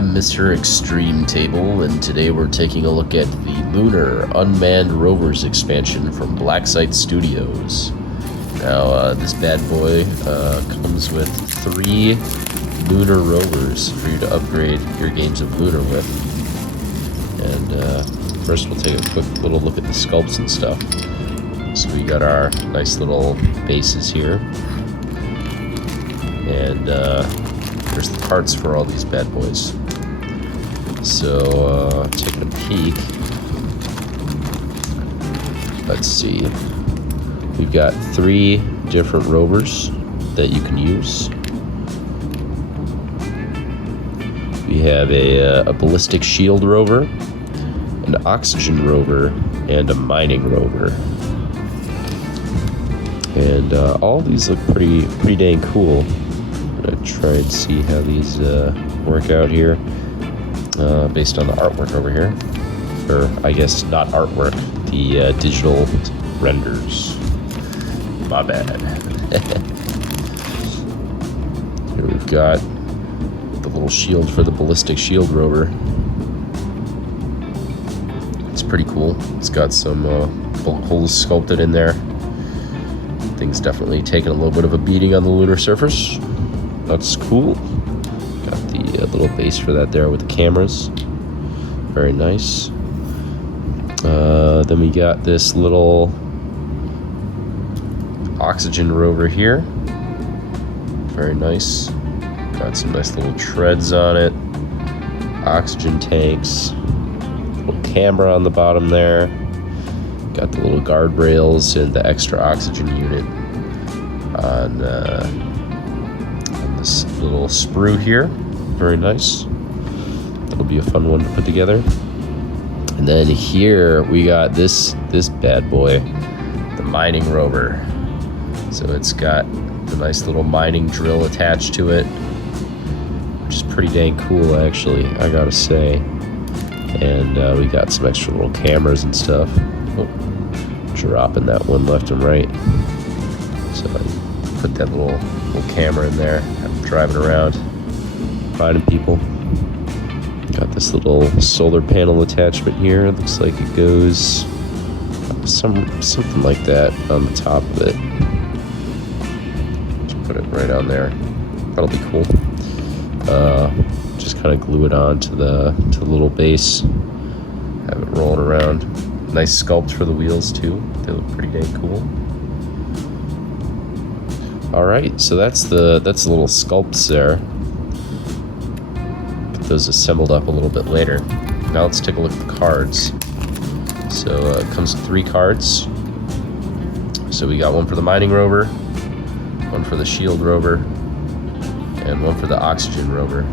I'm Mr. Extreme Table, and today we're taking a look at the Lunar Unmanned Rovers expansion from Blacksite Studios. Now, this bad boy comes with 3 Lunar Rovers for you to upgrade your games of Lunar with. And first we'll take a quick little look at the sculpts and stuff. So we got our nice little bases here. And there's the parts for all these bad boys. So, taking a peek. Let's see. We've got 3 different rovers that you can use. We have a ballistic shield rover, an oxygen rover, and a mining rover. And all these look pretty dang cool. I'm gonna try and see how these work out here, based on the artwork over here, or I guess not artwork, the digital renders. My bad. Here we've got the little shield for the ballistic shield rover. It's pretty cool. It's got some bullet holes sculpted in there. Thing's definitely taking a little bit of a beating on the lunar surface. That's cool. Got the little base for that there with the cameras. Very nice. Then we got this little oxygen rover here. Very nice. Got some nice little treads on it. Oxygen tanks. Little camera on the bottom there. Got the little guardrails and the extra oxygen unit on this little sprue here. Very nice. That'll be a fun one to put together. And then here we got this bad boy, the mining rover. So it's got the nice little mining drill attached to it, which is pretty dang cool actually, I gotta say. And we got some extra little cameras and stuff. Oh, dropping that one left and right. So I put that little camera in there. I'm driving around, finding people. Got this little solar panel attachment here. It looks like it goes something like that on the top of it. Just put it right on there. That'll be cool. Just kind of glue it on to the little base. Have it rolling around. Nice sculpt for the wheels too. They look pretty dang cool. All right, so that's the little sculpts there. Get those assembled up a little bit later. Now let's take a look at the cards. So it comes with 3 cards. So we got one for the mining rover, one for the shield rover, and one for the oxygen rover.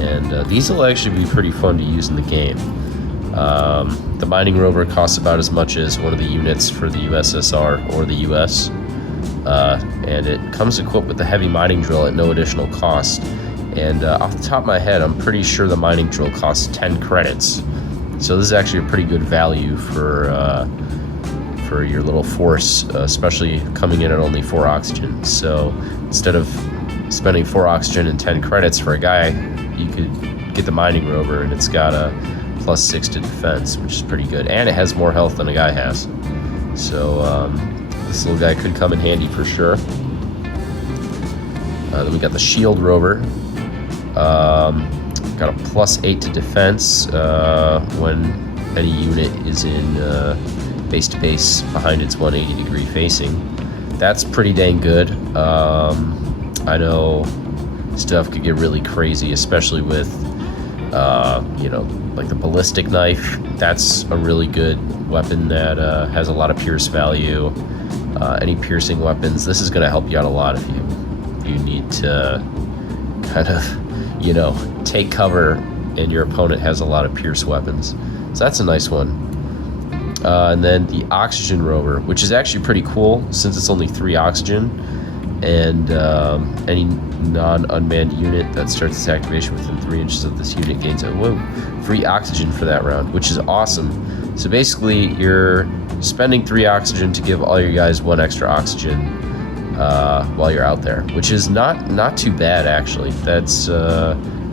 And these will actually be pretty fun to use in the game. The mining rover costs about as much as one of the units for the USSR or the US. And it comes equipped with the heavy mining drill at no additional cost. And off the top of my head, I'm pretty sure the mining drill costs 10 credits. So this is actually a pretty good value for your little force, especially coming in at only 4 oxygen. So instead of spending 4 oxygen and 10 credits for a guy, you could get the mining rover, and it's got a +6 to defense, which is pretty good. And it has more health than a guy has. So this little guy could come in handy for sure. Then we got the shield rover. Got a +8 to defense when any unit is in base to base behind its 180 degree facing. That's pretty dang good. I know stuff could get really crazy, especially with like the ballistic knife. That's a really good weapon that has a lot of pierce value. Any piercing weapons, this is going to help you out a lot if you need to kind of take cover and your opponent has a lot of pierce weapons. So that's a nice one. And then the oxygen rover, which is actually pretty cool since it's only 3 oxygen, and any non-unmanned unit that starts its activation within 3 inches of this unit gains free oxygen for that round, which is awesome. So basically you're spending 3 oxygen to give all your guys 1 extra oxygen while you're out there, which is not too bad actually. That's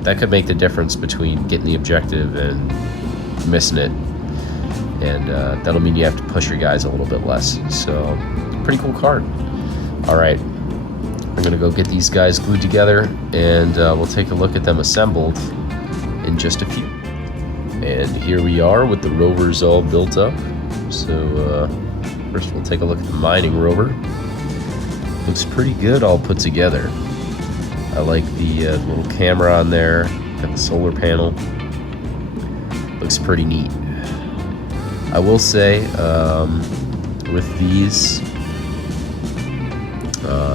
that could make the difference between getting the objective and missing it. And that'll mean you have to push your guys a little bit less. So, pretty cool card. All right, I'm gonna go get these guys glued together, and we'll take a look at them assembled in just a few. And here we are with the Rovers all built up. So first we'll take a look at the Mining Rover. Looks pretty good all put together. I like the little camera on there, got the solar panel. Looks pretty neat. I will say, with these,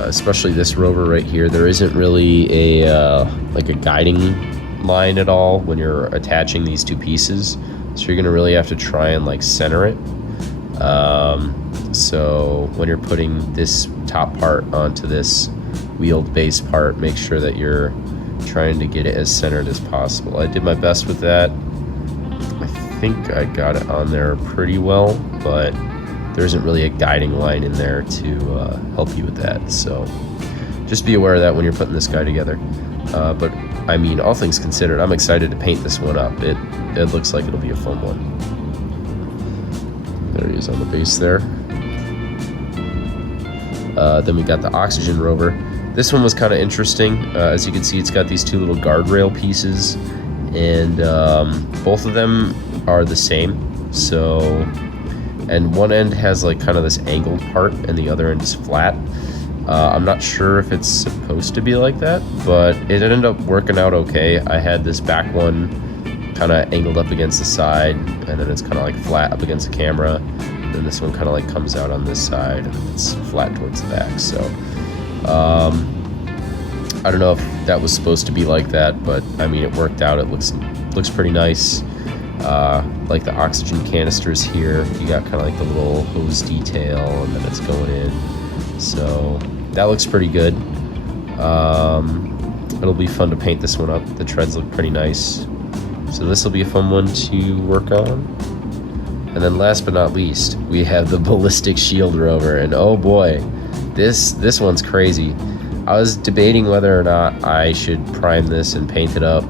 especially this rover right here, there isn't really a like a guiding line at all when you're attaching these two pieces. So you're gonna really have to try and like center it. So when you're putting this top part onto this wheeled base part, make sure that you're trying to get it as centered as possible. I did my best with that. I think I got it on there pretty well, but there isn't really a guiding line in there to help you with that. So just be aware of that when you're putting this guy together. But I mean, all things considered, I'm excited to paint this one up. It looks like it'll be a fun one. There he is on the base there. Then we got the Oxygen Rover. This one was kind of interesting. As you can see, it's got these two little guardrail pieces, and both of them are the same. So, and one end has like kind of this angled part, and the other end is flat. I'm not sure if it's supposed to be like that, but it ended up working out okay. I had this back one kind of angled up against the side, and then it's kind of like flat up against the camera. And this one kind of like comes out on this side, and it's flat towards the back. So I don't know if that was supposed to be like that, but I mean, it worked out. It looks pretty nice. Like the oxygen canisters here, you got kind of like the little hose detail, and then it's going in. So that looks pretty good. It'll be fun to paint this one up. The treads look pretty nice. So this will be a fun one to work on. And then last but not least, we have the Ballistic Shield Rover. And oh boy, this one's crazy. I was debating whether or not I should prime this and paint it up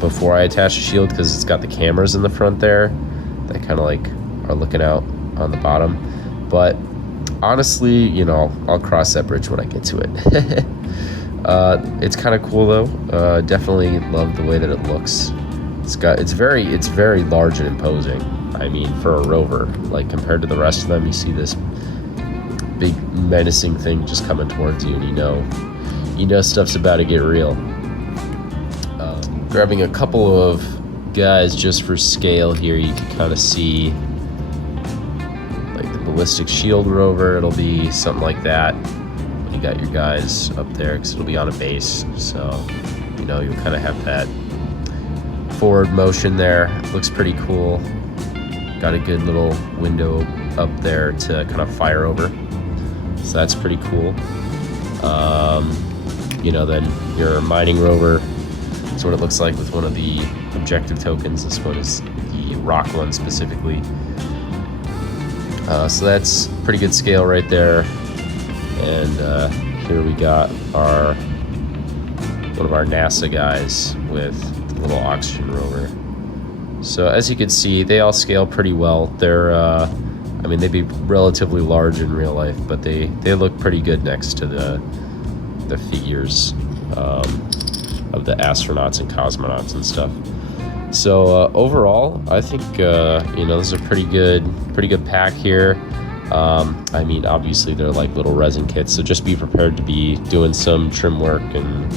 before I attach the shield, because it's got the cameras in the front there that kind of like are looking out on the bottom. But honestly, you know, I'll cross that bridge when I get to it. It's kind of cool though. Definitely love the way that it looks. It's very large and imposing. I mean, for a rover, like compared to the rest of them, you see this big menacing thing just coming towards you, and you know stuff's about to get real. Grabbing a couple of guys just for scale here, you can kind of see like the Ballistic Shield Rover. It'll be something like that when you got your guys up there, because it'll be on a base. So, you know, you'll kind of have that forward motion there. It looks pretty cool. Got a good little window up there to kind of fire over. So that's pretty cool. You know, then your Mining Rover, that's what it looks like with one of the objective tokens. This one is the rock one specifically. So that's pretty good scale right there. And here we got one of our NASA guys with the little Oxygen Rover. So as you can see, they all scale pretty well. They're, I mean, they'd be relatively large in real life, but they look pretty good next to the figures of the astronauts and cosmonauts and stuff. So overall, I think you know, this is a pretty good pack here. I mean, obviously they're like little resin kits, so just be prepared to be doing some trim work and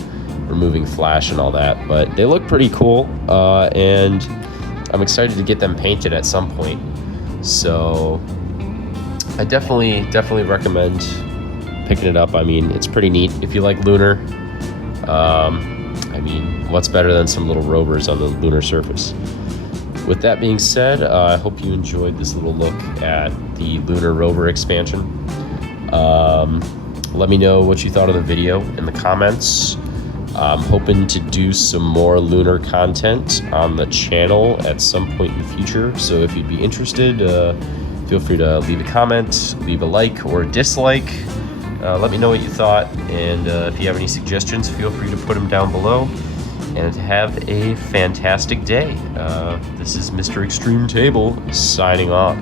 removing flash and all that. But they look pretty cool, and I'm excited to get them painted at some point. So I definitely recommend picking it up. I mean, it's pretty neat. If you like Lunar, I mean, what's better than some little rovers on the lunar surface? With that being said, I hope you enjoyed this little look at the Lunar Rover expansion. Let me know what you thought of the video in the comments. I'm hoping to do some more lunar content on the channel at some point in the future. So if you'd be interested, feel free to leave a comment, leave a like or a dislike. Let me know what you thought, and if you have any suggestions, feel free to put them down below. and have a fantastic day. This is Mr. Extreme Table signing off.